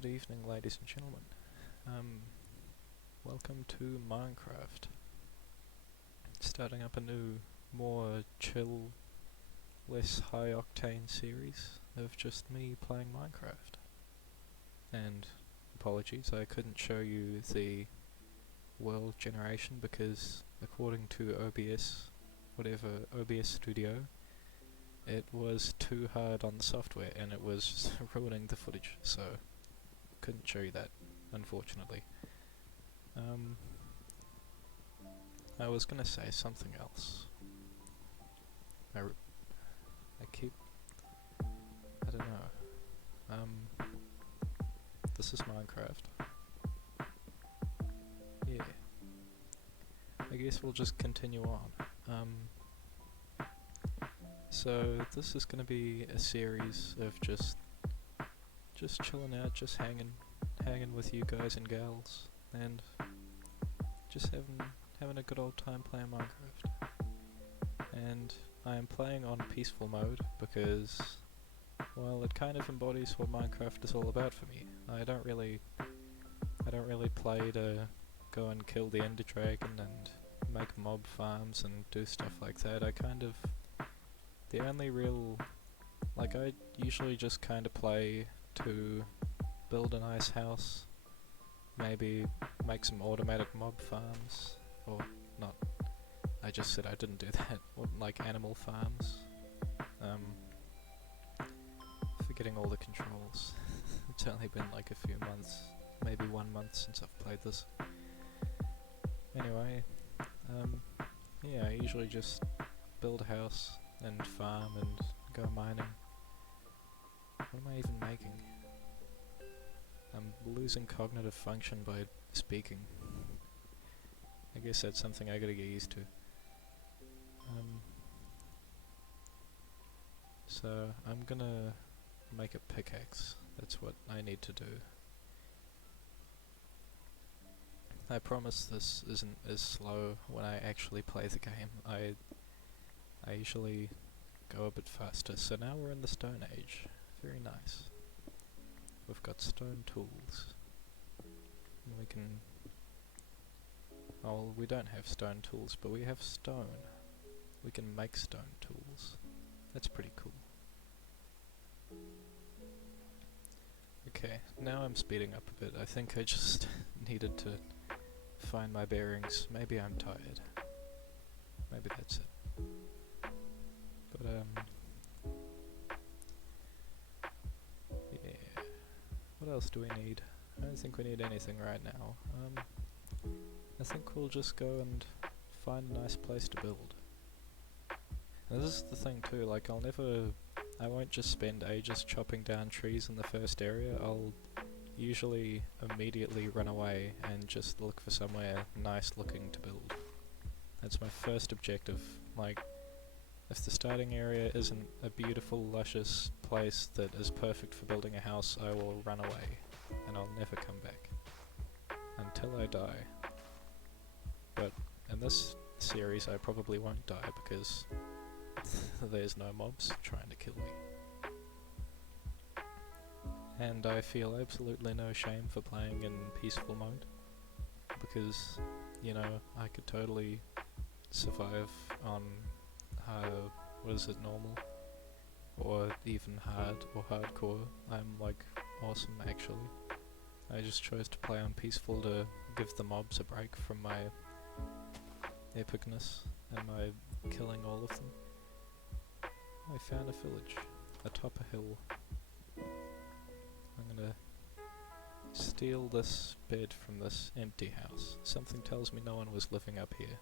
Good evening, ladies and gentlemen. Welcome to Minecraft. Starting up a new, more chill, less high-octane series of just me playing Minecraft. And apologies, I couldn't show you the world generation because according to OBS Studio, it was too hard on the software and it was ruining the footage, so couldn't show you that, unfortunately. I was gonna say something else. I don't know. This is Minecraft. Yeah. I guess we'll just continue on. So this is gonna be a series of just chilling out, just hanging with you guys and gals, and just having a good old time playing Minecraft. And I am playing on peaceful mode because, well, it kind of embodies what Minecraft is all about for me. I don't really play to go and kill the Ender Dragon and make mob farms and do stuff like that. The only real, I usually just kind of play to build a nice house, maybe make some automatic mob farms, or not, I just said I didn't do that, or like animal farms. Forgetting all the controls. It's only been like a few months, maybe 1 month since I've played this. Anyway, yeah, I usually just build a house and farm and go mining. What am I even making? I'm losing cognitive function by speaking. I guess that's something I gotta get used to. So I'm gonna make a pickaxe. That's what I need to do. I promise this isn't as slow when I actually play the game. I usually go a bit faster. So now we're in the Stone Age. Very nice. We've got stone tools. And we can... Oh, we don't have stone tools, but we have stone. We can make stone tools. That's pretty cool. Okay, now I'm speeding up a bit. I think I just needed to find my bearings. Maybe I'm tired. Maybe that's it. But, yeah. What else do we need? I don't think we need anything right now. I think we'll just go and find a nice place to build. And this is the thing too, I won't just spend ages chopping down trees in the first area. I'll usually immediately run away and just look for somewhere nice looking to build. That's my first objective. If the starting area isn't a beautiful, luscious place that is perfect for building a house, I will run away, and I'll never come back. Until I die. But in this series I probably won't die because there's no mobs trying to kill me. And I feel absolutely no shame for playing in peaceful mode, because, you know, I could totally survive on normal, or even hard, or hardcore. I'm awesome actually. I just chose to play on peaceful to give the mobs a break from my epicness and my killing all of them. I found a village atop a hill. I'm gonna steal this bed from this empty house. Something tells me no one was living up here,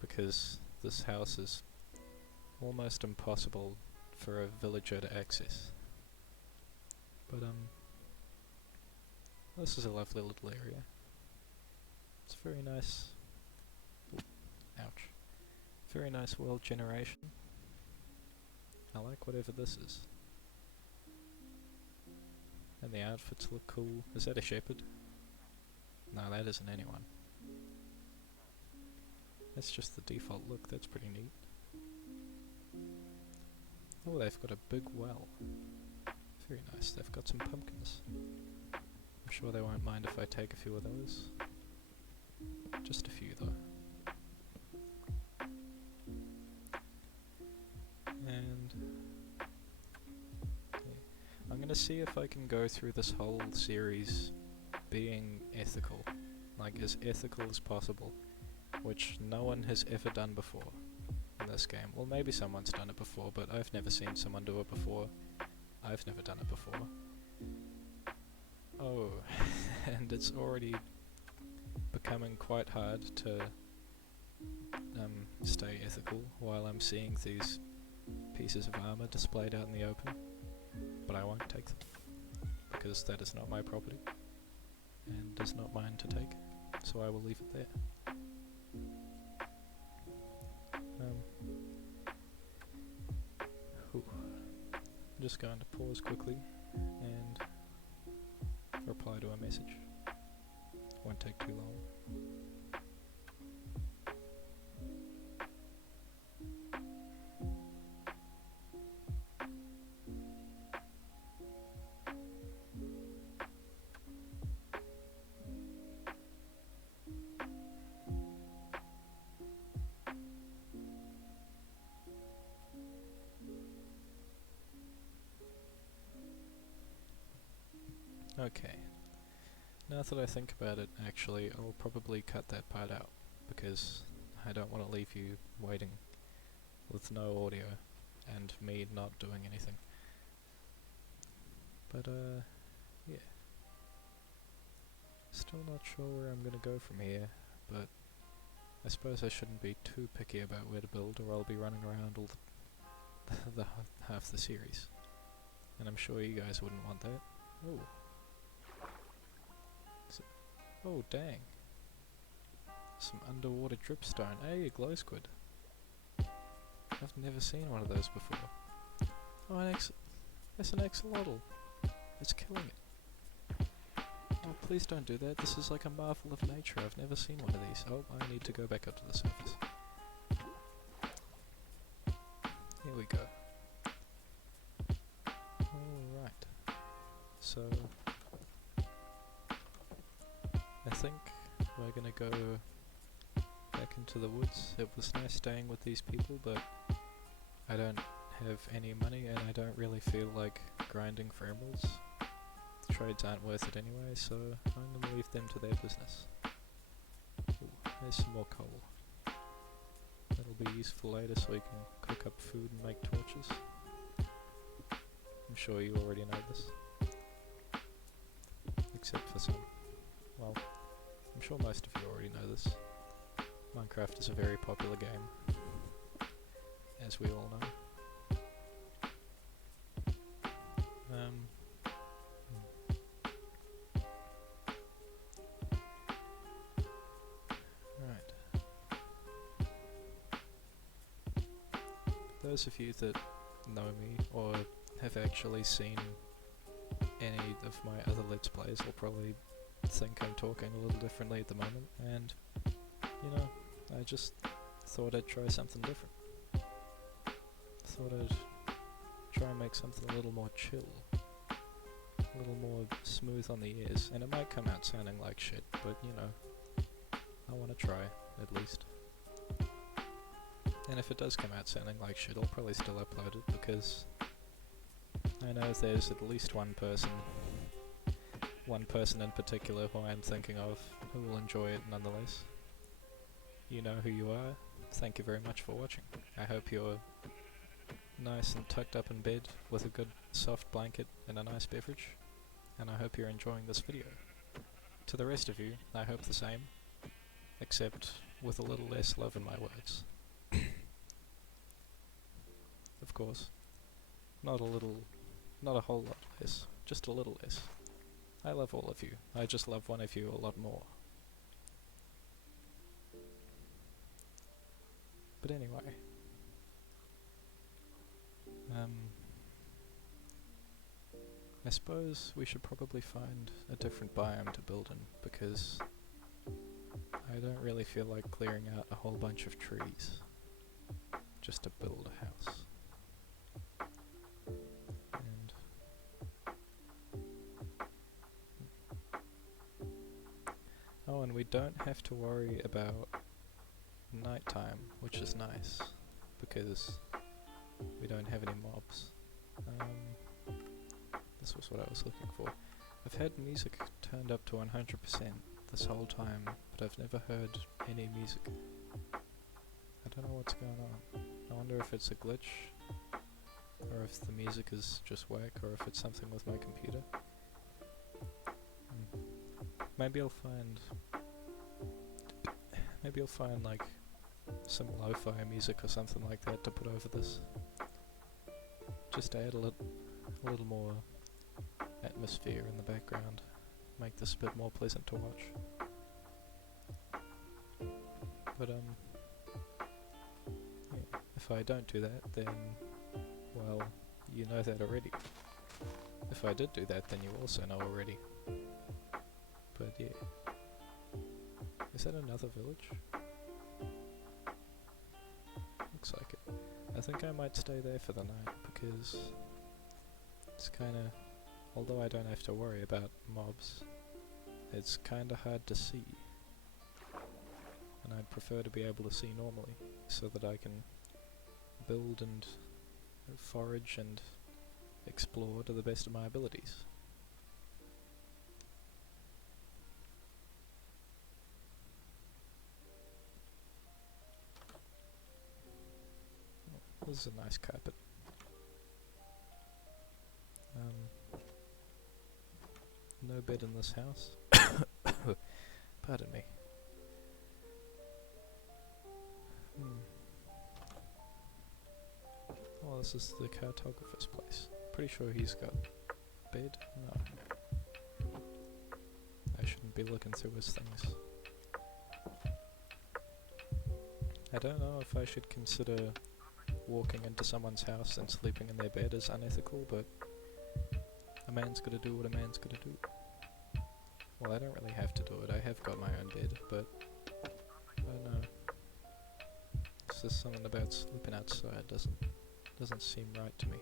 because this house is almost impossible for a villager to access. But this is a lovely little area. It's very nice. Ooh, ouch. Very nice world generation. I like whatever this is. And the outfits look cool. Is that a shepherd? No, that isn't anyone. That's just the default look. That's pretty neat. Oh, they've got a big well. Very nice. They've got some pumpkins. I'm sure they won't mind if I take a few of those. Just a few though. And yeah. I'm gonna see if I can go through this whole series being ethical, like as ethical as possible, which no one has ever done before in this game. Well, maybe someone's done it before, but I've never seen someone do it before. I've never done it before. Oh, and it's already becoming quite hard to stay ethical while I'm seeing these pieces of armor displayed out in the open, but I won't take them, because that is not my property, and is not mine to take, so I will leave it there. I'm just going to pause quickly and reply to a message. Won't take too long. Okay, now that I think about it, actually, I'll probably cut that part out, because I don't want to leave you waiting with no audio and me not doing anything. But yeah. Still not sure where I'm gonna go from here, but I suppose I shouldn't be too picky about where to build, or I'll be running around all the half the series. And I'm sure you guys wouldn't want that. Oh. Oh, dang. Some underwater dripstone. Hey, a glow squid. I've never seen one of those before. Oh, that's an axolotl. It's killing it. Oh, please don't do that. This is like a marvel of nature. I've never seen one of these. Oh, I need to go back up to the surface. Here we go. Alright. So I think we're gonna go back into the woods. It was nice staying with these people, but I don't have any money and I don't really feel like grinding for emeralds. The trades aren't worth it anyway, so I'm gonna leave them to their business. Ooh, there's some more coal. That'll be useful later so we can cook up food and make torches. I'm sure you already know this. Except for some. Well, I'm sure most of you already know this. Minecraft is a very popular game, as we all know. Right. Those of you that know me, or have actually seen any of my other Let's Plays, will probably think I'm talking a little differently at the moment, and you know, I just thought I'd try something different. Thought I'd try and make something a little more chill, a little more smooth on the ears, and it might come out sounding like shit, but you know, I want to try, at least. And if it does come out sounding like shit, I'll probably still upload it, because I know there's at least one person in particular who I'm thinking of who will enjoy it nonetheless. You know who you are. Thank you very much for watching. I hope you're nice and tucked up in bed with a good soft blanket and a nice beverage, and I hope you're enjoying this video. To the rest of you, I hope the same, except with a little less love in my words. Of course. Not a whole lot less, just a little less. I love all of you. I just love one of you a lot more. But anyway, I suppose we should probably find a different biome to build in, because I don't really feel like clearing out a whole bunch of trees just to build a house. And Oh, and we don't have to worry about nighttime, which is nice, because we don't have any mobs. This was what I was looking for. I've had music turned up to 100% this whole time, but I've never heard any music. I don't know what's going on. I wonder if it's a glitch, or if the music is just whack, or if it's something with my computer. Maybe I'll find like some lo-fi music or something like that to put over this. Just to add a little more atmosphere in the background. Make this a bit more pleasant to watch. But yeah, if I don't do that, then, well, you know that already. If I did do that, then you also know already. But yeah. Is that another village? Looks like it. I think I might stay there for the night, because it's kinda, although I don't have to worry about mobs, it's kinda hard to see. And I'd prefer to be able to see normally, so that I can build and forage and explore to the best of my abilities. This is a nice carpet. No bed in this house. Pardon me. Oh, this is the cartographer's place. Pretty sure he's got bed? No. I shouldn't be looking through his things. I don't know if I should consider walking into someone's house and sleeping in their bed as unethical, but a man's gotta do what a man's gotta do. Well, I don't really have to do it. I have got my own bed, but I don't know. It's just something about sleeping outside doesn't seem right to me.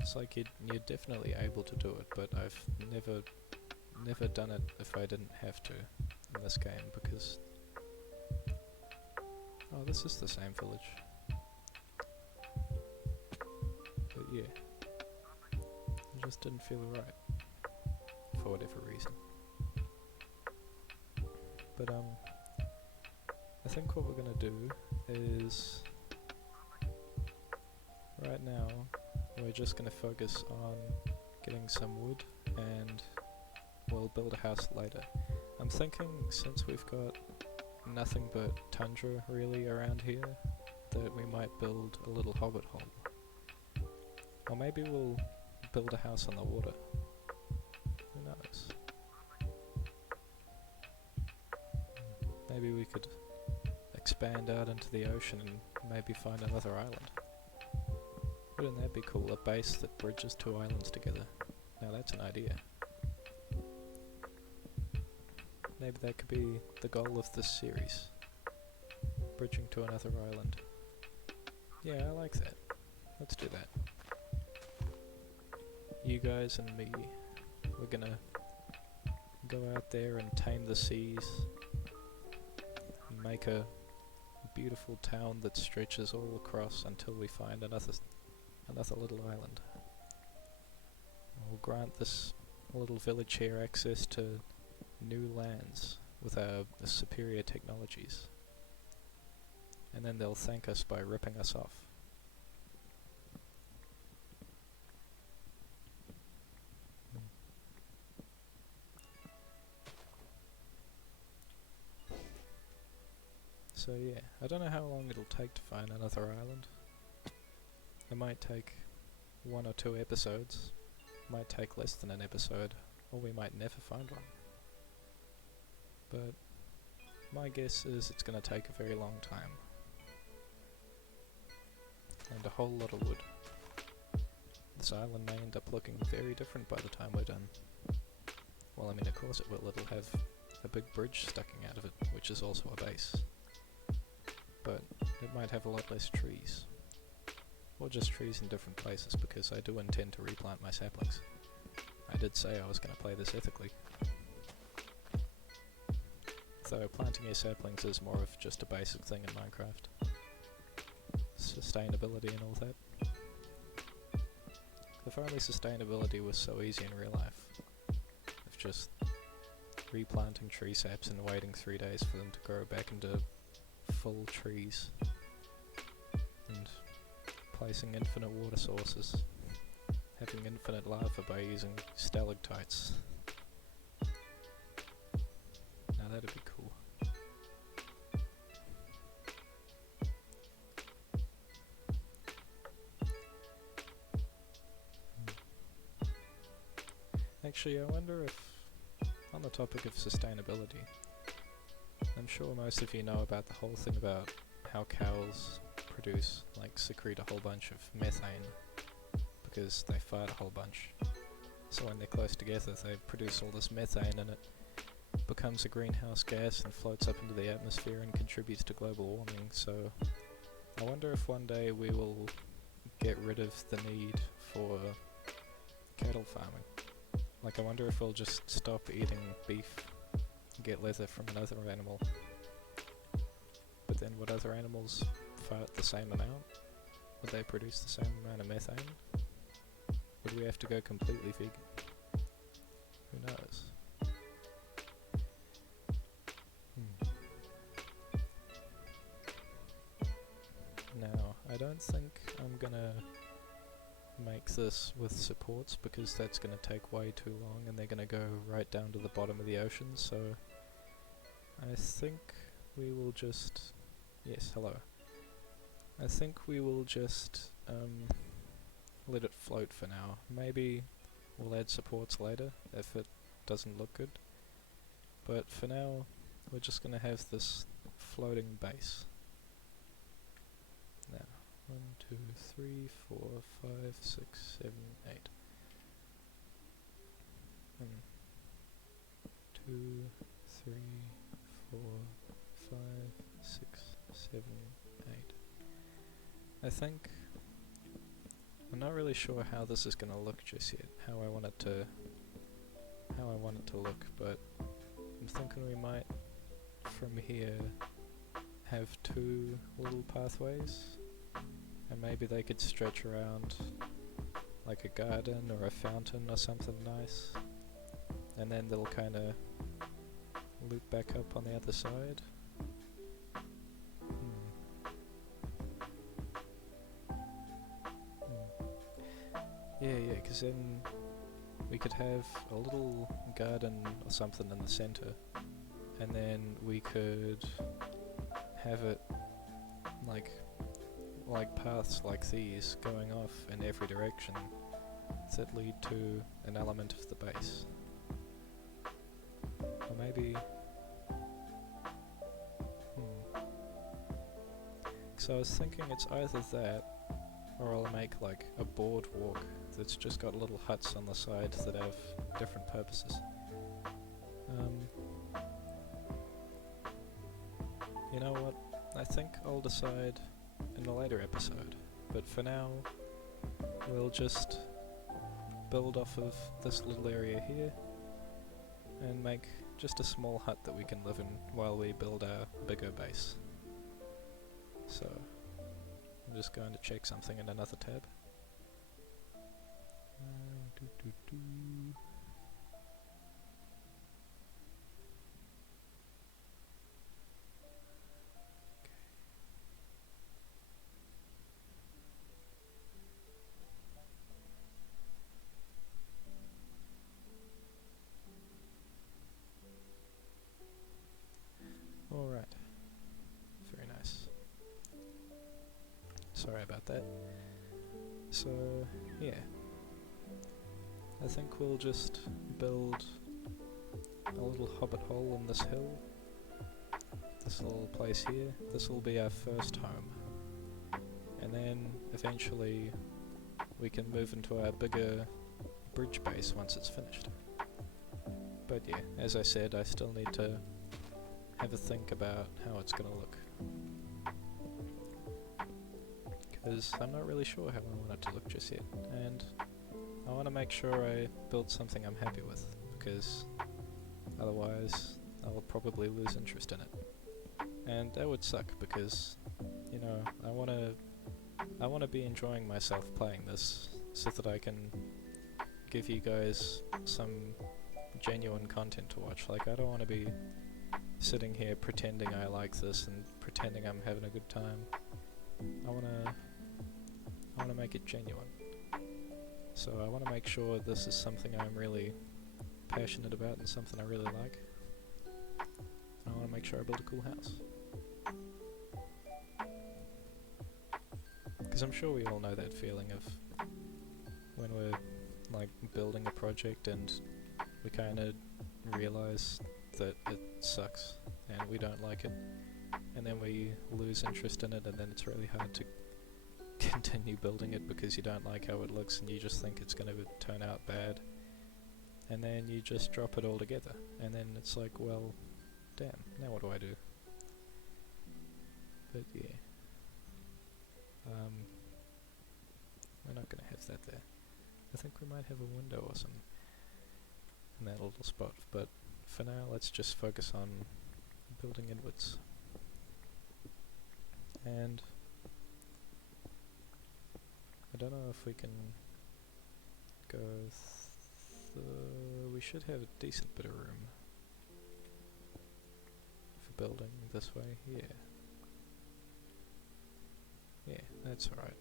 It's like you're definitely able to do it, but I've never done it if I didn't have to in this game, because oh, this is the same village. But yeah, it just didn't feel right for whatever reason. But I think what we're gonna do is, right now we're just gonna focus on getting some wood, and we'll build a house later. I'm thinking, since we've got nothing but tundra really around here, that we might build a little hobbit hole. Or maybe we'll build a house on the water. Who knows? Maybe we could expand out into the ocean and maybe find another island. Wouldn't that be cool? A base that bridges two islands together. Now that's an idea. Maybe that could be the goal of this series. Bridging to another island. Yeah, I like that. Let's do that. You guys and me, we're gonna go out there and tame the seas, and make a beautiful town that stretches all across until we find another little island. We'll grant this little village here access to new lands with our superior technologies, and then they'll thank us by ripping us off. So yeah, I don't know how long it'll take to find another island. It might take 1 or 2 episodes, might take less than an episode, or we might never find one. But my guess is it's going to take a very long time. And a whole lot of wood. This island may end up looking very different by the time we're done. Well, I mean, of course it will. It'll have a big bridge sticking out of it, which is also a base. But it might have a lot less trees. Or just trees in different places, because I do intend to replant my saplings. I did say I was going to play this ethically. though planting your saplings is more of just a basic thing in Minecraft. Sustainability and all that. If only sustainability was so easy in real life. Of just replanting tree saps and waiting 3 days for them to grow back into full trees. And placing infinite water sources. Having infinite lava by using stalactites. Now that'd be cool. Actually, I wonder if, on the topic of sustainability, I'm sure most of you know about the whole thing about how cows secrete a whole bunch of methane because they fart a whole bunch. So when they're close together, they produce all this methane and it becomes a greenhouse gas and floats up into the atmosphere and contributes to global warming. So I wonder if one day we will get rid of the need for cattle farming. Like, I wonder if we'll just stop eating beef and get leather from another animal. But then would other animals fart the same amount? Would they produce the same amount of methane? Would we have to go completely vegan? Who knows? Now, I don't think I'm gonna make this with supports because that's gonna take way too long and they're gonna go right down to the bottom of the ocean, so I think we will just... Yes, hello. I think we will just let it float for now. Maybe we'll add supports later if it doesn't look good, but for now we're just gonna have this floating base. Now, 1, 2, 3, 4, 5, 6, 7, 8. 2, 3, 4, 5, 6, 7, 8. I think I'm not really sure how this is gonna look just yet. How I want it to look, but I'm thinking we might from here have 2 little pathways, and maybe they could stretch around like a garden or a fountain or something nice, and then they'll kinda loop back up on the other side. Yeah, because then we could have a little garden or something in the center, and then we could have it like paths like these going off in every direction that lead to an element of the base. Or maybe... So I was thinking it's either that, or I'll make like a boardwalk that's just got little huts on the side that have different purposes. You know what? I think I'll decide in a later episode, but for now we'll just build off of this little area here and make just a small hut that we can live in while we build our bigger base. So I'm just going to check something in another tab. Alright. Very nice. Sorry about that. So, yeah. I think we'll just build a little hobbit hole in this hill. This little place here. This will be our first home. And then, eventually, we can move into our bigger bridge base once it's finished. But yeah, as I said, I still need to have a think about how it's gonna look. Because I'm not really sure how I want it to look just yet, and I want to make sure I build something I'm happy with, because otherwise I'll probably lose interest in it. And that would suck because, you know, I wanna be enjoying myself playing this so that I can give you guys some genuine content to watch. Like, I don't want to be sitting here pretending I like this and pretending I'm having a good time. I wanna make it genuine. So I wanna make sure this is something I'm really passionate about and something I really like. And I wanna make sure I build a cool house. Because I'm sure we all know that feeling of when we're like building a project and we kind of realize that it sucks and we don't like it, and then we lose interest in it, and then it's really hard to continue building it because you don't like how it looks and you just think it's going to turn out bad, and then you just drop it all together, and then it's like, well, damn, now what do I do? But yeah, we're not going to have that there. I think we might have a window or something in that little spot, but for now let's just focus on building inwards. And I don't know if we can go we should have a decent bit of room for building this way. Yeah, that's alright.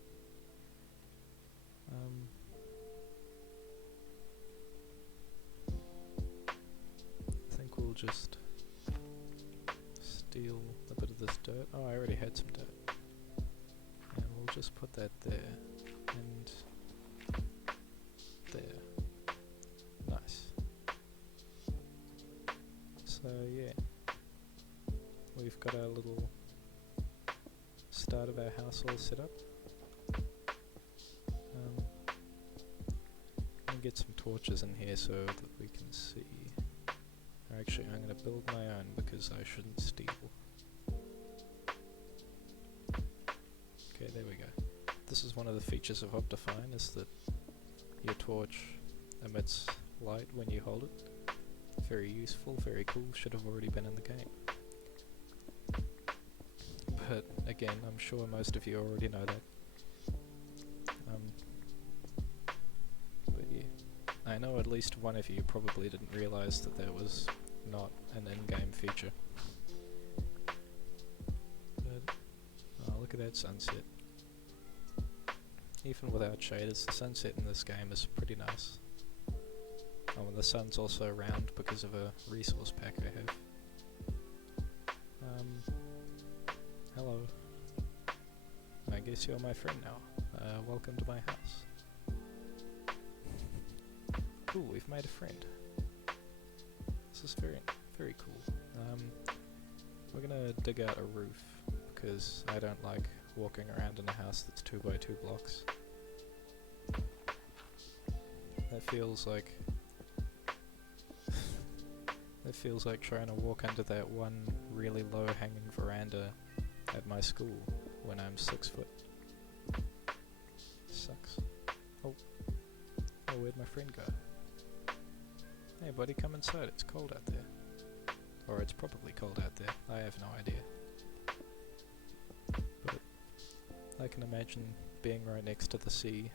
I think we'll just steal a bit of this dirt. Oh, I already had some dirt. And we'll just put that there. And there. Nice. So yeah, we've got our little start of our house all set up. I'm gonna get some torches in here so that we can see. Actually, I'm gonna build my own because I shouldn't steal. Okay, there we go. This is one of the features of Optifine, is that your torch emits light when you hold it. Very useful, very cool, should have already been in the game. But again, I'm sure most of you already know that. But yeah, I know at least one of you probably didn't realise that that was not an in-game feature. But, oh, look at that sunset. Even without shaders, the sunset in this game is pretty nice. Oh, and the sun's also round because of a resource pack I have. Hello. I guess you're my friend now. Welcome to my house. Cool, we've made a friend. This is very, very cool. We're gonna dig out a roof because I don't like walking around in a house that's 2 by 2 blocks. That feels like trying to walk under that one really low hanging veranda at my school when I'm 6 foot. Sucks. Oh, where'd my friend go? Hey buddy, come inside, it's cold out there. Or it's probably cold out there, I have no idea. But I can imagine being right next to the sea,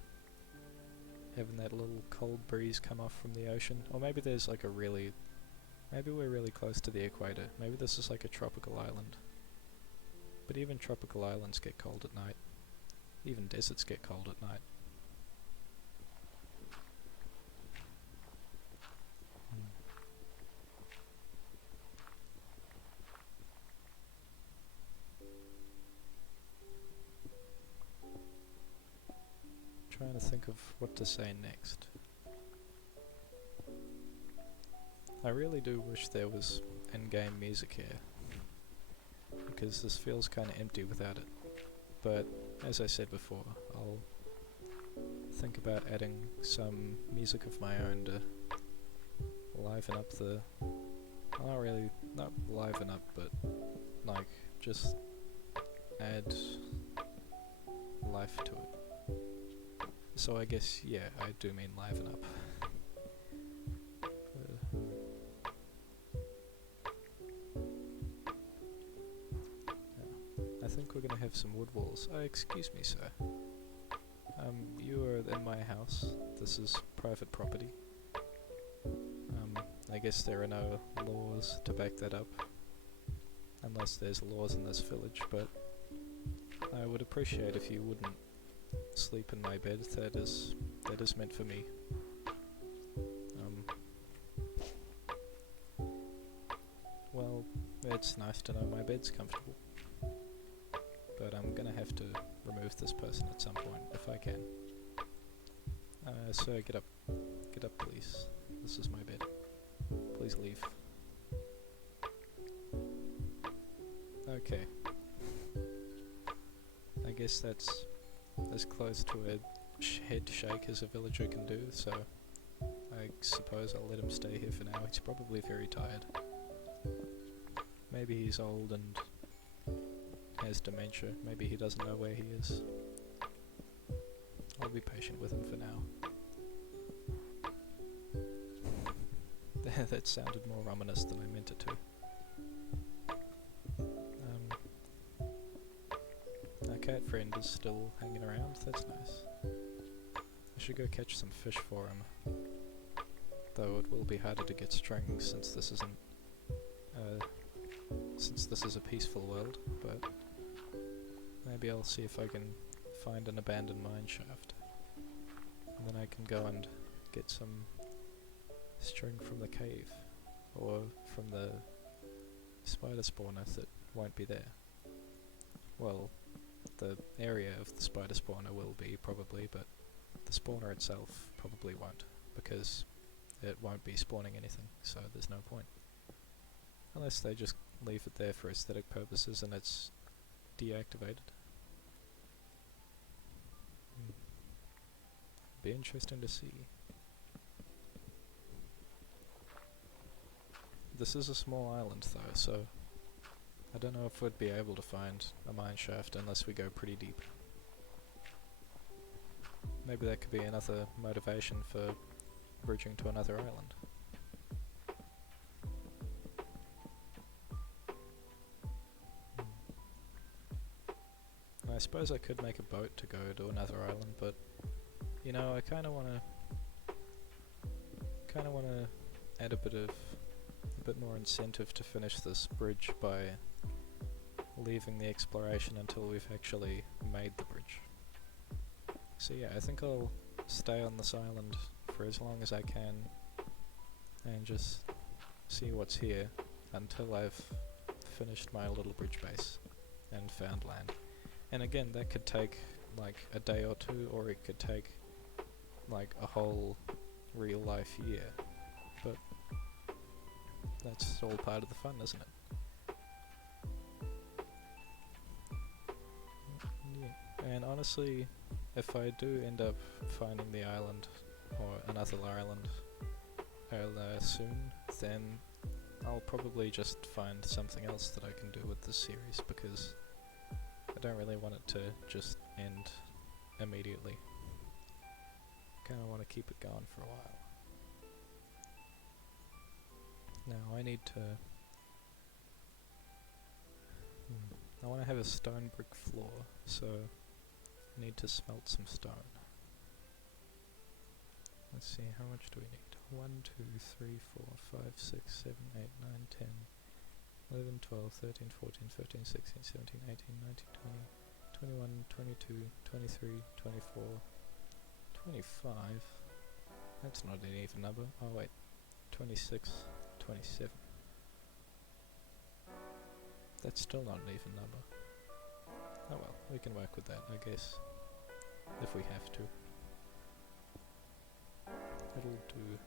having that little cold breeze come off from the ocean. Or maybe there's like maybe we're really close to the equator. Maybe this is like a tropical island. But even tropical islands get cold at night. Even deserts get cold at night. Trying to think of what to say next. I really do wish there was in-game music here, because this feels kinda empty without it. But, as I said before, I'll think about adding some music of my own to liven up the... not liven up, but like, just add life to it. So I guess, yeah, I do mean liven up. think we're gonna have some wood walls. Excuse me, sir. You are in my house. This is private property. I guess there are no laws to back that up. Unless there's laws in this village, but I would appreciate if you wouldn't sleep in my bed. That is meant for me. Well, it's nice to know my bed's comfortable. But I'm gonna have to remove this person at some point, if I can. Sir, get up. Get up, please. This is my bed. Please leave. Okay. I guess that's as close to a head shake as a villager can do, so I suppose I'll let him stay here for now. He's probably very tired. Maybe he's old and has dementia. Maybe he doesn't know where he is. I'll be patient with him for now. That sounded more ominous than I meant it to. Our cat friend is still hanging around. That's nice. I should go catch some fish for him. Though it will be harder to get strings since this isn't since this is a peaceful world, but maybe I'll see if I can find an abandoned mine shaft. And then I can go and get some string from the cave, or from the spider spawner that won't be there. Well, the area of the spider spawner will be, probably, but the spawner itself probably won't, because it won't be spawning anything, so there's no point. Unless they just leave it there for aesthetic purposes and it's deactivated. Be interesting to see. This is a small island though, so I don't know if we'd be able to find a mine shaft unless we go pretty deep. Maybe that could be another motivation for bridging to another island. I suppose I could make a boat to go to another island, but you know, I kinda wanna add a bit more incentive to finish this bridge by leaving the exploration until we've actually made the bridge. So yeah, I think I'll stay on this island for as long as I can and just see what's here until I've finished my little bridge base and found land. And again, that could take like a day or two, or it could take like a whole real life year, but that's all part of the fun, isn't it? Yeah. And honestly, if I do end up finding the island, or another island soon, then I'll probably just find something else that I can do with this series, because I don't really want it to just end immediately. Kinda want to keep it going for a while. Now I need to... I want to have a stone brick floor, so I need to smelt some stone. Let's see, how much do we need? 1, 2, 3, 4, 5, 6, 7, 8, 9, 10, 11, 12, 13, 14, 15, 16, 17, 18, 19, 20, 21, 22, 23, 24, 25. That's not an even number. Oh wait, 26, 27. That's still not an even number. Oh well, we can work with that, I guess, if we have to. It'll do.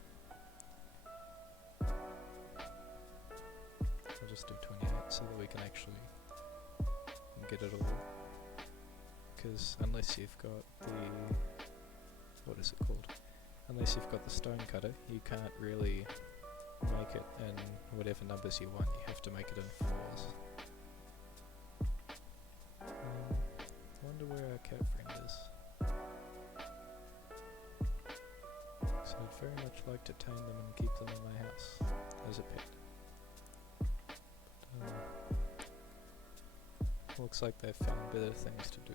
I'll just do 28 so that we can actually get it all. Because unless you've got the... what is it called? Unless you've got the stone cutter, you can't really make it in whatever numbers you want. You have to make it in 4s. I wonder where our cat friend is. So I'd very much like to tame them and keep them in my house as a pet. But, looks like they've found better things to do.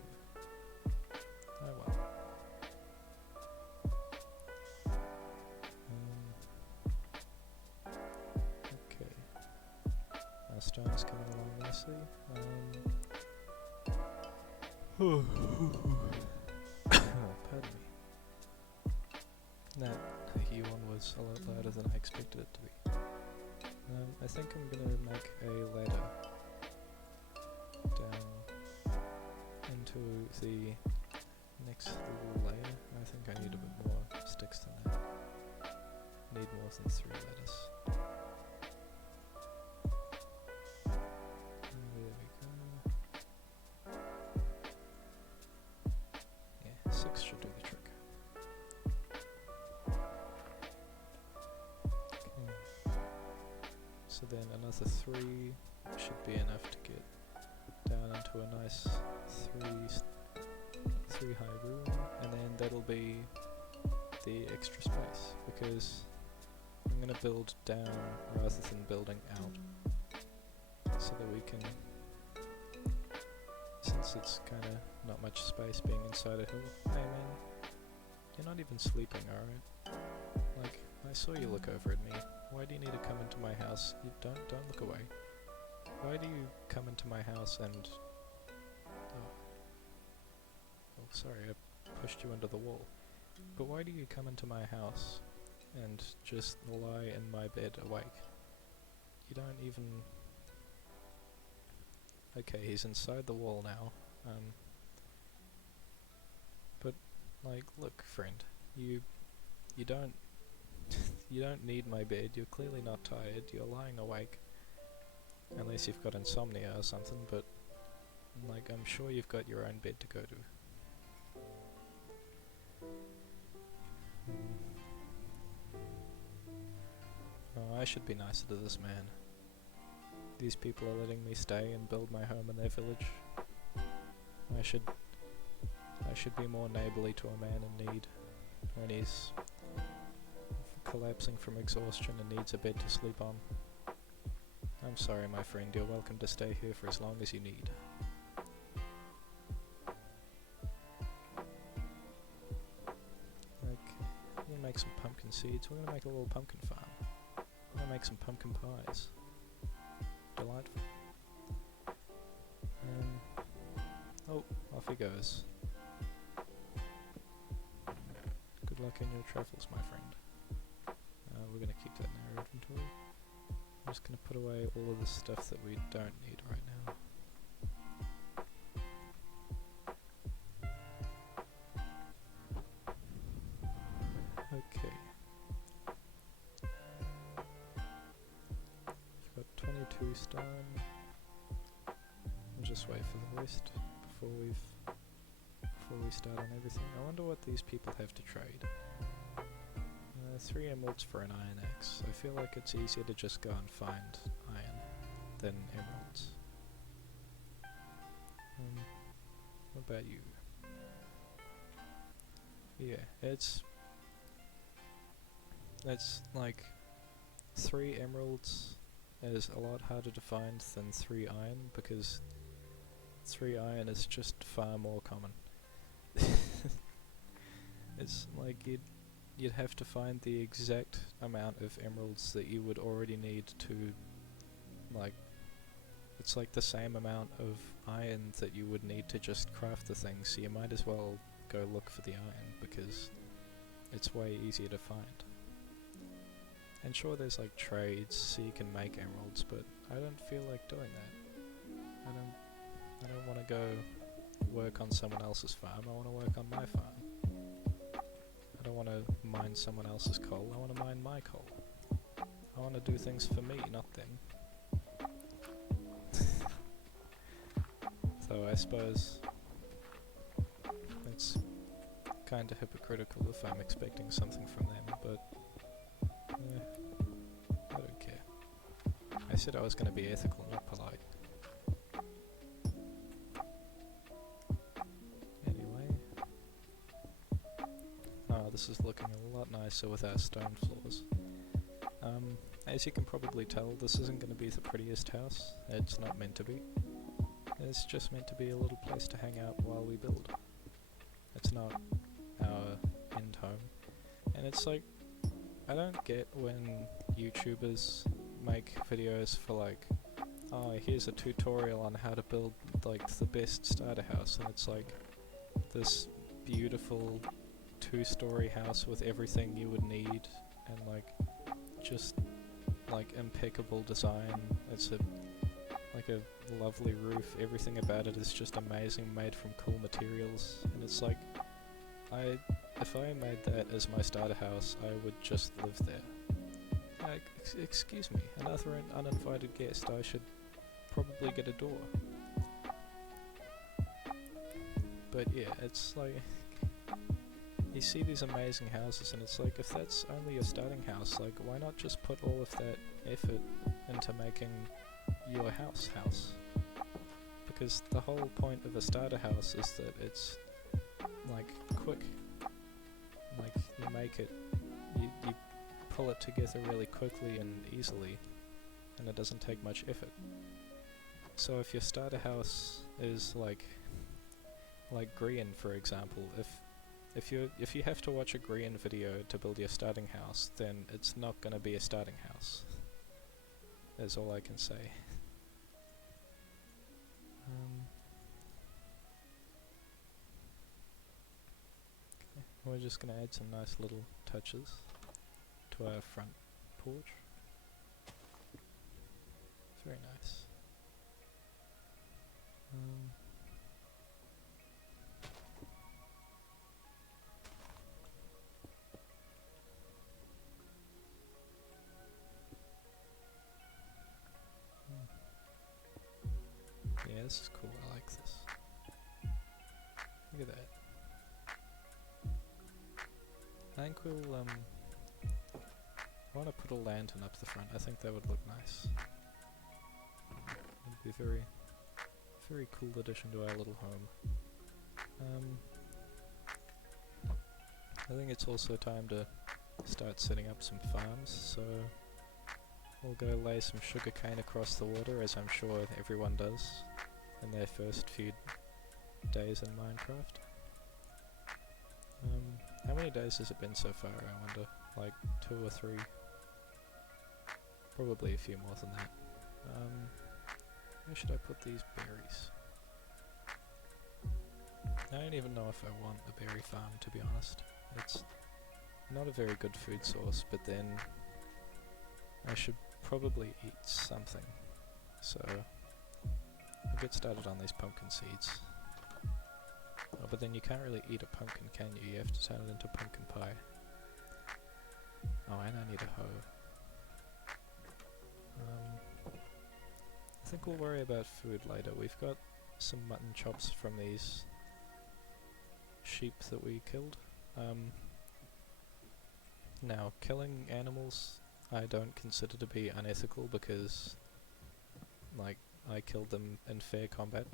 Oh well. Okay. Our stone's coming along nicely. Pardon me. That one was a lot louder than I expected it to be. I think I'm gonna make a ladder down into the next layer. I think I need a bit more sticks than that. Need more than 3 ladders. There we go. Yeah, 6 should do the trick. Okay. So then another 3 should be enough to get down into a nice 3 high room, and then that'll be the extra space, because I'm going to build down rather than building out, so that we can, since it's kind of not much space being inside a hill. Hey man, you're not even sleeping, alright? Like, I saw you look over at me. Why do you need to come into my house? You don't look away. Why do you come into my house and... Oh, sorry, I pushed you into the wall. But why do you come into my house and just lie in my bed awake? You don't even... Okay, he's inside the wall now. But, like, look, friend, you don't... you don't need my bed, you're clearly not tired, you're lying awake. Unless you've got insomnia or something, but, like, I'm sure you've got your own bed to go to. Oh, I should be nicer to this man. These people are letting me stay and build my home in their village. I should be more neighbourly to a man in need when he's collapsing from exhaustion and needs a bed to sleep on. I'm sorry, my friend, you're welcome to stay here for as long as you need. Okay, we're gonna make some pumpkin seeds. We're gonna make a little pumpkin farm. We're gonna make some pumpkin pies. Delightful. Oh, off he goes. Good luck in your travels, my friend. We're gonna keep that in our inventory. I'm just gonna put away all of the stuff that we don't need right now. Okay. We've got 22 stone. We'll just wait for the rest before we start on everything. I wonder what these people have to trade. 3 emeralds for an iron axe. I feel like it's easier to just go and find iron than emeralds. What about you? Yeah, it's like 3 emeralds is a lot harder to find than 3 iron, because 3 iron is just far more common. It's like you'd have to find the exact amount of emeralds that you would already need to, like, it's like the same amount of iron that you would need to just craft the thing, so you might as well go look for the iron, because it's way easier to find. And sure, there's like trades so you can make emeralds, but I don't feel like doing that. I don't want to go work on someone else's farm, I want to work on my farm. I don't want to mine someone else's coal, I want to mine my coal. I want to do things for me, not them. So I suppose it's kinda hypocritical if I'm expecting something from them, but I don't care. I said I was going to be ethical, not polite. This is looking a lot nicer with our stone floors. As you can probably tell, this isn't going to be the prettiest house. It's not meant to be. It's just meant to be a little place to hang out while we build. It's not our end home. And it's like, I don't get when YouTubers make videos for like, oh, here's a tutorial on how to build like the best starter house, and it's like this beautiful 2-story house with everything you would need, and like just like impeccable design. It's like a lovely roof. Everything about it is just amazing, made from cool materials, and it's like, if I made that as my starter house, I would just live there. Excuse me, another uninvited guest. I should probably get a door. But yeah, it's like, you see these amazing houses, and it's like, if that's only your starting house, like, why not just put all of that effort into making your house? Because the whole point of a starter house is that it's like quick. Like, you make it, you pull it together really quickly and easily, and it doesn't take much effort. So if your starter house is like Grian, for example, if you have to watch a Grian video to build your starting house, then it's not going to be a starting house. That's all I can say. Okay. We're just going to add some nice little touches to our front porch. Very nice. Yeah, this is cool. I like this. Look at that. I think we'll I want to put a lantern up the front. I think that would look nice. It'd be very, very cool addition to our little home. I think it's also time to start setting up some farms, so we'll go lay some sugarcane across the water, as I'm sure everyone does in their first few days in Minecraft. How many days has it been so far, I wonder? Like 2 or 3? Probably a few more than that. Where should I put these berries? I don't even know if I want a berry farm, to be honest. It's not a very good food source, but then I should probably eat something. So I'll get started on these pumpkin seeds. Oh, but then you can't really eat a pumpkin, can you? You have to turn it into pumpkin pie. Oh, and I need a hoe. I think we'll worry about food later. We've got some mutton chops from these sheep that we killed. Now, killing animals I don't consider to be unethical because, like, I killed them in fair combat.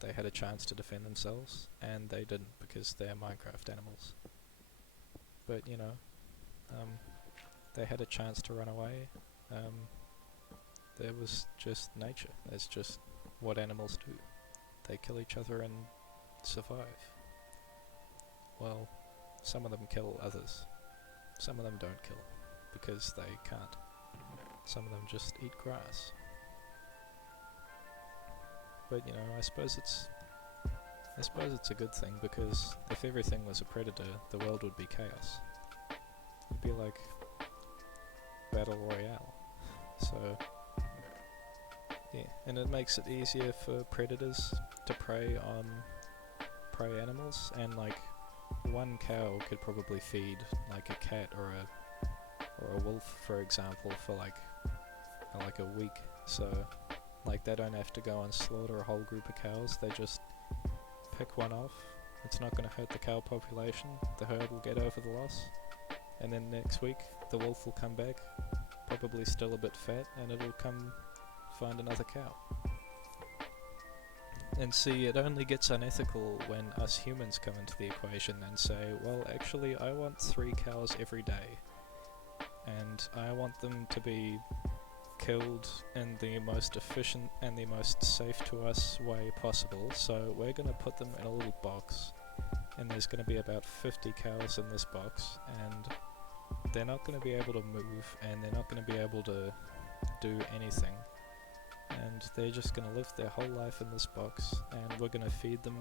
They had a chance to defend themselves, and they didn't because they're Minecraft animals. But, you know, they had a chance to run away. There was just nature. That's just what animals do. They kill each other and survive. Well, some of them kill others. Some of them don't kill, because they can't. Some of them just eat grass. But, you know, I suppose it's a good thing, because if everything was a predator, the world would be chaos. It'd be like Battle Royale. So, yeah, and it makes it easier for predators to prey on prey animals, and like one cow could probably feed like a cat or a wolf, for example, for like a week. So like they don't have to go and slaughter a whole group of cows, they just pick one off. It's not going to hurt the cow population, the herd will get over the loss, and then next week the wolf will come back, probably still a bit fat, and it'll come find another cow. And see, it only gets unethical when us humans come into the equation and say, well, actually I want 3 cows every day, and I want them to be killed in the most efficient and the most safe to us way possible. So we're going to put them in a little box, and there's going to be about 50 cows in this box, and they're not going to be able to move, and they're not going to be able to do anything, and they're just going to live their whole life in this box, and we're going to feed them,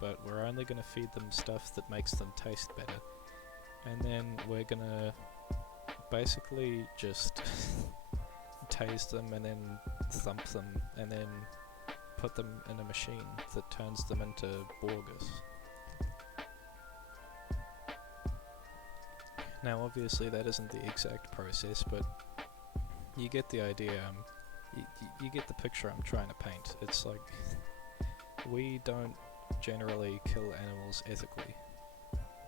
but we're only going to feed them stuff that makes them taste better, and then we're going to basically just tase them and then thump them and then put them in a machine that turns them into Borgus. Now obviously that isn't the exact process, but you get the idea. You get the picture I'm trying to paint. It's like, we don't generally kill animals ethically,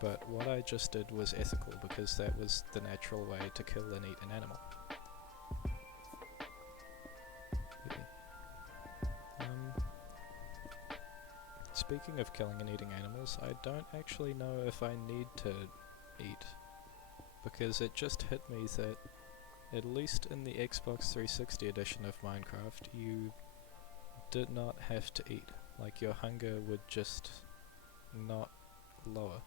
but what I just did was ethical because that was the natural way to kill and eat an animal. Speaking of killing and eating animals, I don't actually know if I need to eat, because it just hit me that at least in the Xbox 360 edition of Minecraft, you did not have to eat. Like, your hunger would just not lower.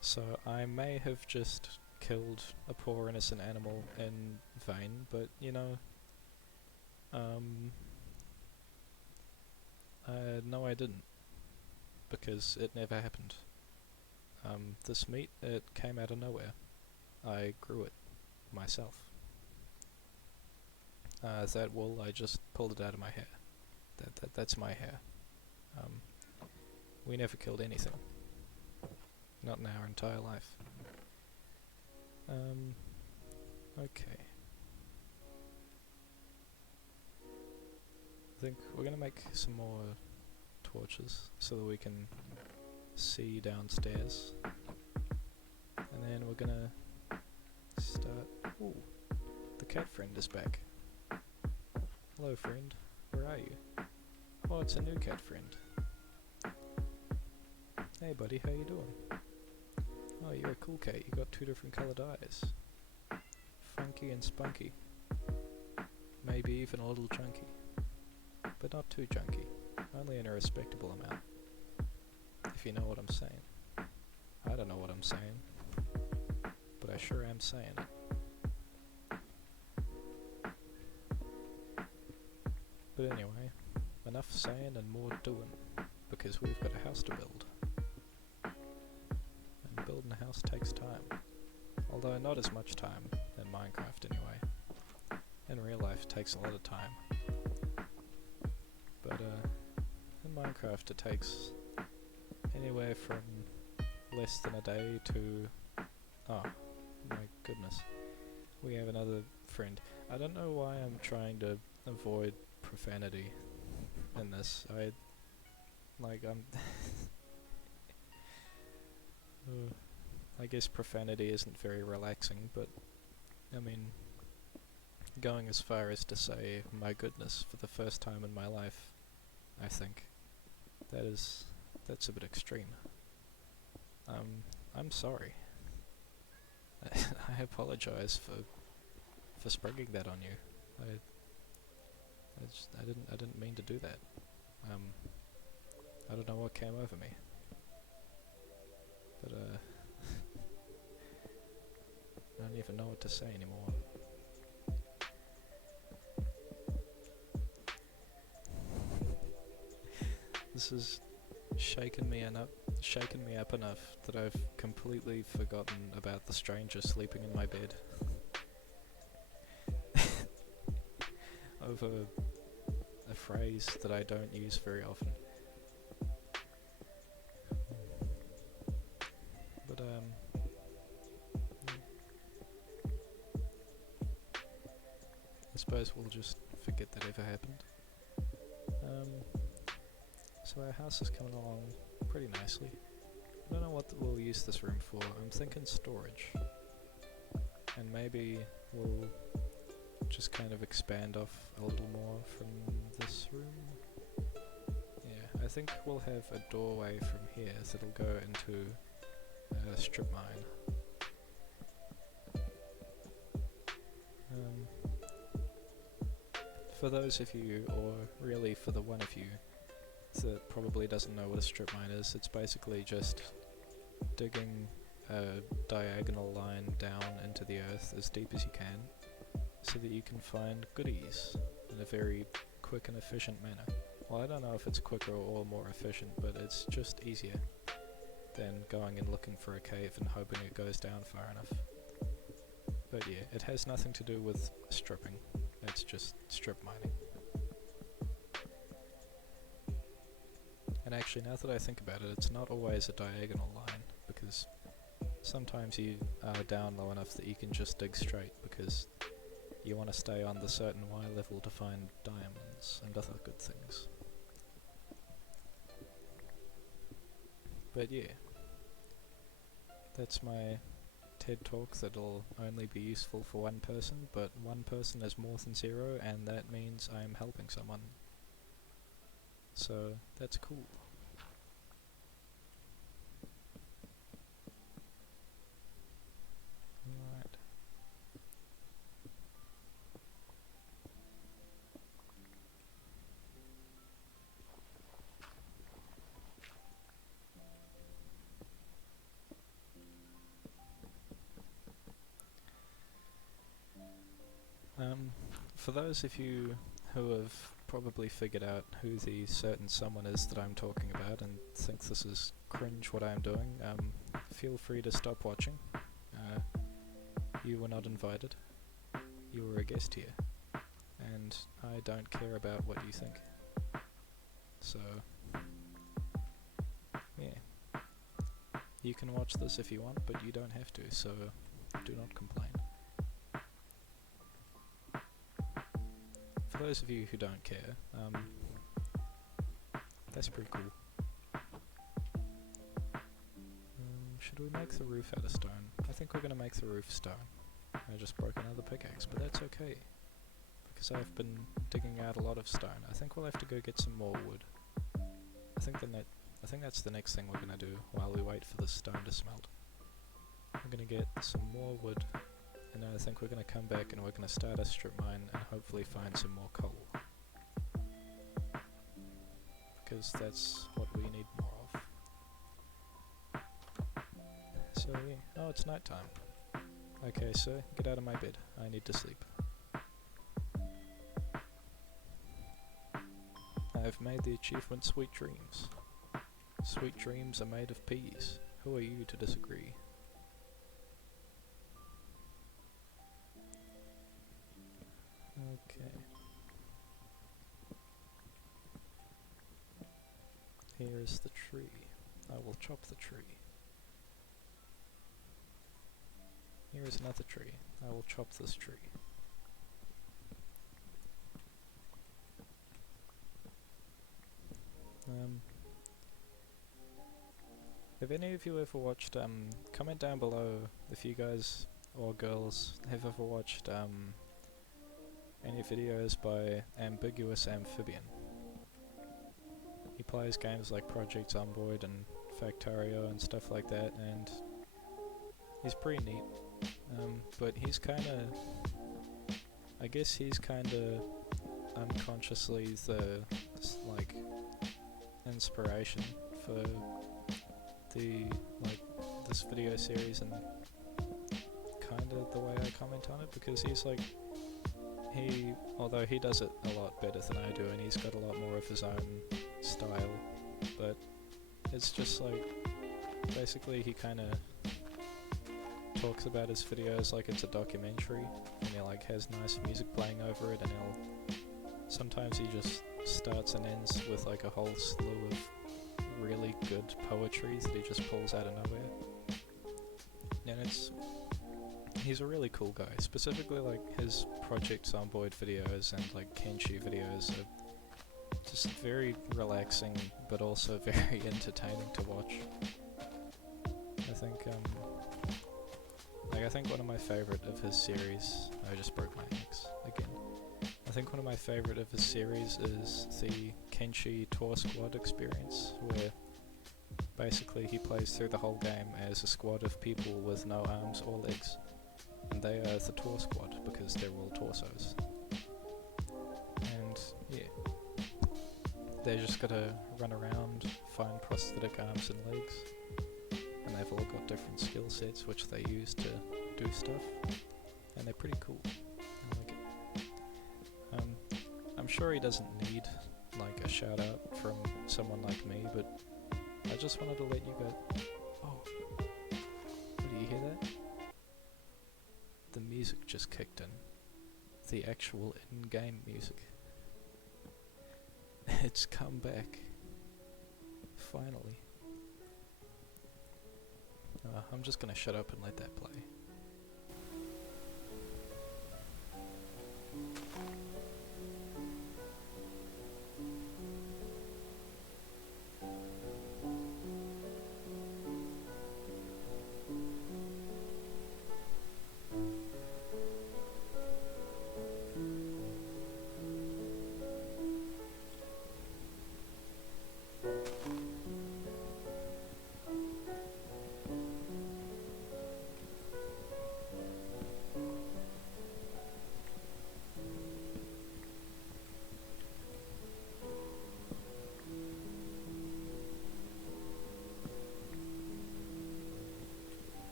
So I may have just killed a poor innocent animal in vain, but you know, no I didn't, because it never happened. This meat, it came out of nowhere. I grew it myself. That wool, I just pulled it out of my hair. That's my hair. We never killed anything. Not in our entire life. Okay. I think we're gonna make some more torches so that we can see downstairs. And then we're gonna start... Ooh, the cat friend is back. Hello friend, where are you? Oh, it's a new cat friend. Hey buddy, how you doing? Oh, you're a cool cat, you got 2 different coloured eyes. Funky and spunky. Maybe even a little chunky. But not too chunky, only in a respectable amount. If you know what I'm saying. I don't know what I'm saying, but I sure am saying it. But anyway, enough saying and more doing, because we've got a house to build. And building a house takes time. Although not as much time in Minecraft anyway. In real life it takes a lot of time. But in Minecraft it takes anywhere from less than a day to... Oh, my goodness. We have another friend. I don't know why I'm trying to avoid profanity in this. I'm... I guess profanity isn't very relaxing, but I mean, going as far as to say my goodness for the first time in my life, I think that's a bit extreme. I'm sorry. I apologize for springing that on you. I didn't mean to do that. I don't know what came over me. But I don't even know what to say anymore. This has shaken me up enough that I've completely forgotten about the stranger sleeping in my bed. Over a phrase that I don't use very often. But I suppose we'll just forget that ever happened. So our house is coming along pretty nicely. I don't know what we'll use this room for. I'm thinking storage. And maybe we'll just kind of expand off a little more from this room. Yeah, I think we'll have a doorway from here that'll go into a strip mine. for those of you, or really for the one of you, that probably doesn't know what a strip mine is, it's basically just digging a diagonal line down into the earth as deep as you can, so that you can find goodies in a very quick and efficient manner. Well, I don't know if it's quicker or more efficient, but it's just easier than going and looking for a cave and hoping it goes down far enough. But yeah, it has nothing to do with stripping, it's just strip mining. And actually, now that I think about it, it's not always a diagonal line, because sometimes you are down low enough that you can just dig straight, because you want to stay on the certain Y level to find diamonds and other good things. But yeah, that's my TED talk that'll only be useful for one person, but one person is more than zero, and that means I am helping someone. So that's cool. Alright. For those of you who have probably figured out who the certain someone is that I'm talking about and think this is cringe what I'm doing, feel free to stop watching. You were not invited. You were a guest here. And I don't care about what you think. So, yeah. You can watch this if you want, but you don't have to, so do not complain. For those of you who don't care, that's pretty cool. Should we make the roof out of stone? I think we're gonna make the roof stone. I just broke another pickaxe, but that's okay, because I've been digging out a lot of stone. I think we'll have to go get some more wood. I think that's the next thing we're gonna do while we wait for the stone to smelt. We're gonna get some more wood, and then I think we're gonna come back and we're gonna start a strip mine and hopefully find some more coal. Because that's what we need more of. So yeah, oh, it's night time. Okay, sir, get out of my bed. I need to sleep. I've made the achievement Sweet Dreams. Sweet dreams are made of peas. Who are you to disagree? Okay. Here is the tree. I will chop the tree. Here is another tree. I will chop this tree. Have any of you ever watched, comment down below if you guys or girls have ever watched any videos by Ambiguous Amphibian. He plays games like Project Zomboid and Factorio and stuff like that, and he's pretty neat. But he's kinda, I guess he's kinda unconsciously the, like, inspiration for the, like, this video series and kinda the way I comment on it, because he's like, although he does it a lot better than I do and he's got a lot more of his own style, but it's just like, basically he kinda talks about his videos like it's a documentary, and he like has nice music playing over it, and sometimes he just starts and ends with like a whole slew of really good poetry that he just pulls out of nowhere, and he's a really cool guy. Specifically, like, his Project Zomboid videos and like Kenshi videos are just very relaxing but also very entertaining to watch. I think one of my favourite of his series, I just broke my axe again. I think one of my favourite of his series is the Kenshi Tour Squad experience, where basically he plays through the whole game as a squad of people with no arms or legs, and they are the Tour Squad because they're all torsos. They just gotta run around, find prosthetic arms and legs, and they've all got different skill sets which they use to do stuff, and they're pretty cool. I like it. I'm sure he doesn't need like a shout out from someone like me, but I just wanted to let you guys. Oh, do you hear that? The music just kicked in. The actual in-game music. It's come back. Finally. I'm just gonna shut up and let that play.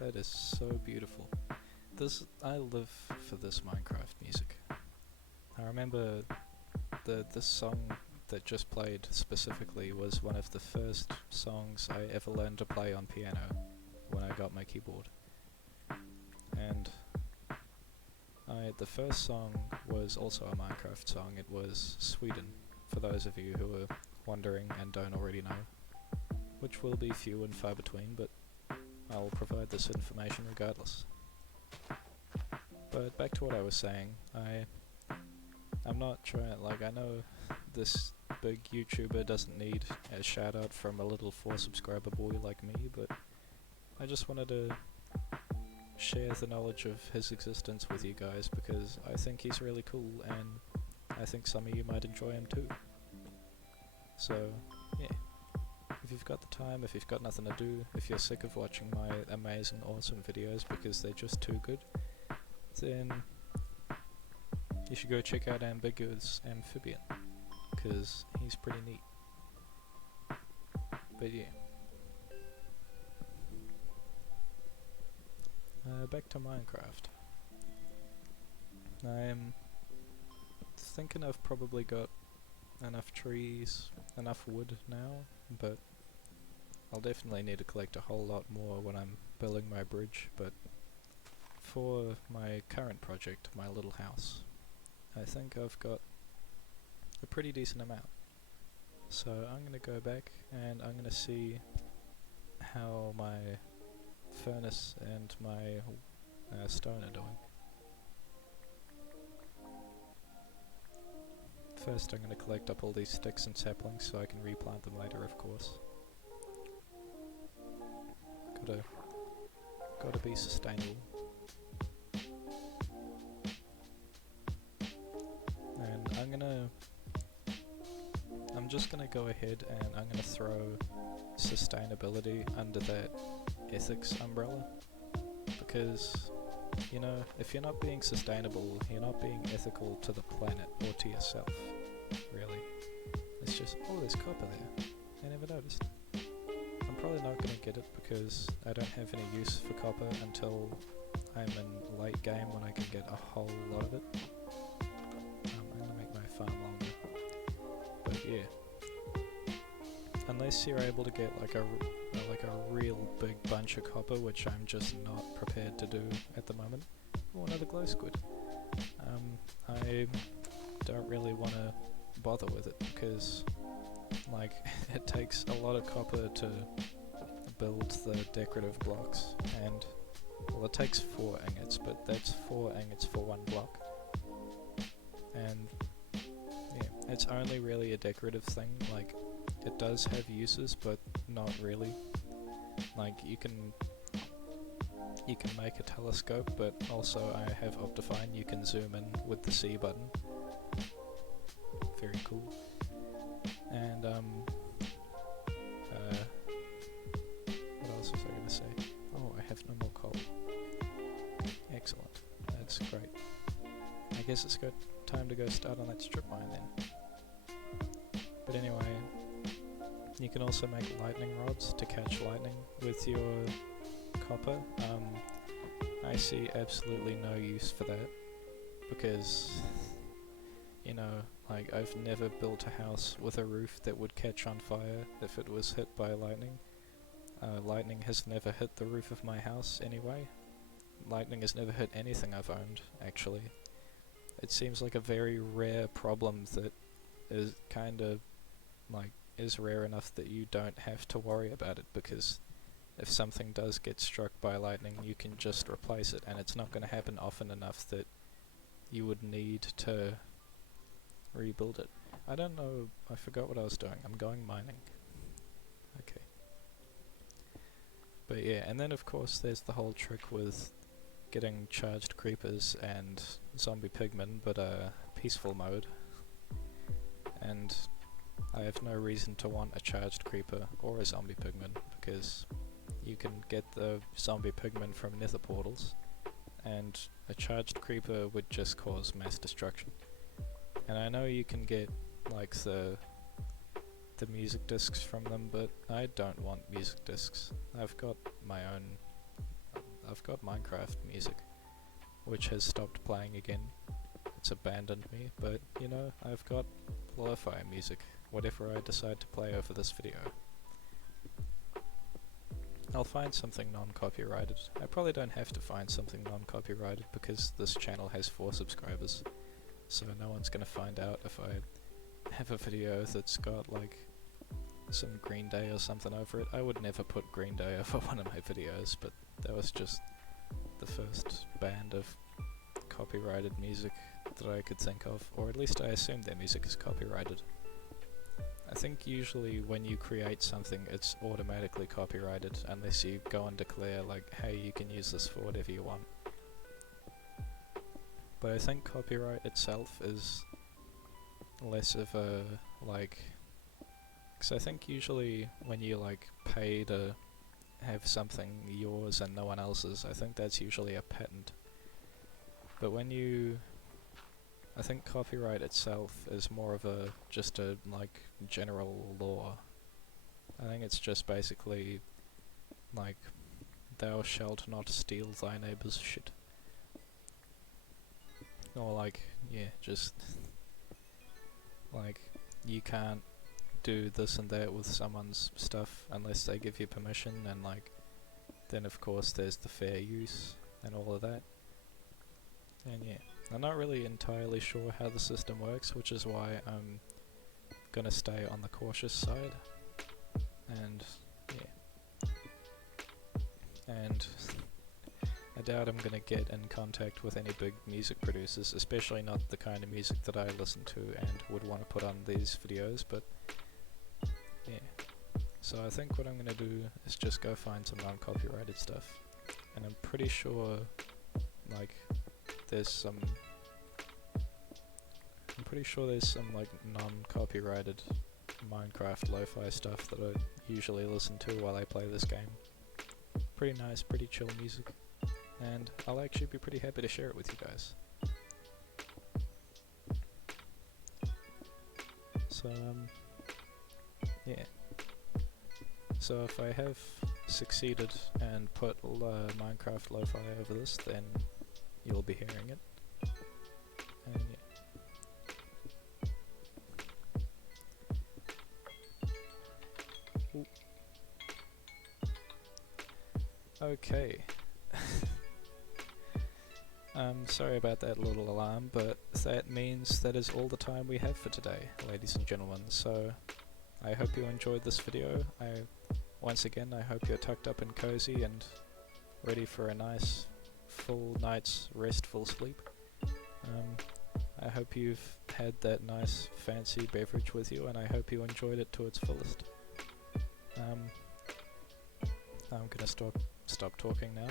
That is so beautiful. I live for this Minecraft music. I remember this song that just played specifically was one of the first songs I ever learned to play on piano when I got my keyboard. And the first song was also a Minecraft song. It was Sweden, for those of you who are wondering and don't already know, which will be few and far between, but I'll provide this information regardless. But back to what I was saying, I'm not trying, like, I know this big YouTuber doesn't need a shout out from a little 4 subscriber boy like me, but I just wanted to share the knowledge of his existence with you guys because I think he's really cool and I think some of you might enjoy him too. So, yeah. If you've got the time, if you've got nothing to do, if you're sick of watching my amazing, awesome videos because they're just too good, then you should go check out Ambiguous Amphibian, because he's pretty neat. But yeah. Back to Minecraft. I'm thinking I've probably got enough trees, enough wood now, but I'll definitely need to collect a whole lot more when I'm building my bridge, but for my current project, my little house, I think I've got a pretty decent amount. So I'm going to go back and I'm going to see how my furnace and my stone are doing. First I'm going to collect up all these sticks and saplings so I can replant them later, of course. Gotta be sustainable. And I'm just gonna go ahead and I'm gonna throw sustainability under that ethics umbrella, because, you know, if you're not being sustainable, you're not being ethical to the planet or to yourself, really. It's just, oh, there's copper there. I never noticed. I'm probably not going to get it because I don't have any use for copper until I'm in late game when I can get a whole lot of it. I'm going to make my farm longer. But yeah. Unless you're able to get like a real big bunch of copper, which I'm just not prepared to do at the moment. Oh, another glow squid. I don't really want to bother with it because, like, it takes a lot of copper to build the decorative blocks, and, well, it takes 4 ingots, but that's 4 ingots for 1 block. And, yeah, it's only really a decorative thing. Like, it does have uses, but not really. Like, you can make a telescope, but also I have Optifine, you can zoom in with the C button. Very cool. And what else was I going to say? Oh, I have no more coal. Excellent. That's great. I guess it's good time to go start on that strip mine then. But anyway, you can also make lightning rods to catch lightning with your copper. I see absolutely no use for that because, you know, like I've never built a house with a roof that would catch on fire if it was hit by lightning. Lightning has never hit the roof of my house anyway. Lightning has never hit anything I've owned, actually. It seems like a very rare problem that is kinda, like, is rare enough that you don't have to worry about it, because if something does get struck by lightning, you can just replace it, and it's not going to happen often enough that you would need to rebuild it. I don't know, I forgot what I was doing. I'm going mining. Okay. But yeah, and then of course there's the whole trick with getting charged creepers and zombie pigmen, but peaceful mode. And I have no reason to want a charged creeper or a zombie pigman, because you can get the zombie pigmen from nether portals, and a charged creeper would just cause mass destruction. And I know you can get like the music discs from them, but I don't want music discs. I've got my own. I've got Minecraft music, which has stopped playing again. It's abandoned me, but you know, I've got lo-fi music, whatever I decide to play over this video. I'll find something non-copyrighted. I probably don't have to find something non-copyrighted because this channel has 4 subscribers, so no one's gonna find out if I have a video that's got like some Green Day or something over it. I would never put Green Day over one of my videos, but that was just the first band of copyrighted music that I could think of, or at least I assume their music is copyrighted. I think usually when you create something it's automatically copyrighted unless you go and declare like, hey, you can use this for whatever you want. But I think copyright itself is less of a like, because I think usually when you like pay to have something yours and no one else's, I think that's usually a patent. But when you, I think copyright itself is more of a, just a like general law. I think it's just basically like, thou shalt not steal thy neighbour's shit. Or like, yeah, just like, you can't do this and that with someone's stuff unless they give you permission, and like, then of course there's the fair use and all of that. And yeah, I'm not really entirely sure how the system works, which is why I'm gonna stay on the cautious side. And yeah, and I doubt I'm gonna get in contact with any big music producers, especially not the kind of music that I listen to and would want to put on these videos, but yeah. So I think what I'm gonna do is just go find some non-copyrighted stuff, and I'm pretty sure like there's some like non-copyrighted Minecraft lo-fi stuff that I usually listen to while I play this game. Pretty nice, pretty chill music, and I'll actually be pretty happy to share it with you guys. So yeah. So if I have succeeded and put Minecraft lo-fi over this, then you'll be hearing it. And yeah. Ooh. Okay. Sorry about that little alarm, but that means that is all the time we have for today, ladies and gentlemen. So I hope you enjoyed this video. Once again, I hope you're tucked up and cozy and ready for a nice full night's restful sleep. I hope you've had that nice fancy beverage with you, and I hope you enjoyed it to its fullest. I'm gonna stop talking now.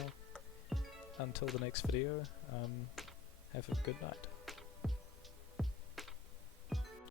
Until the next video, have a good night.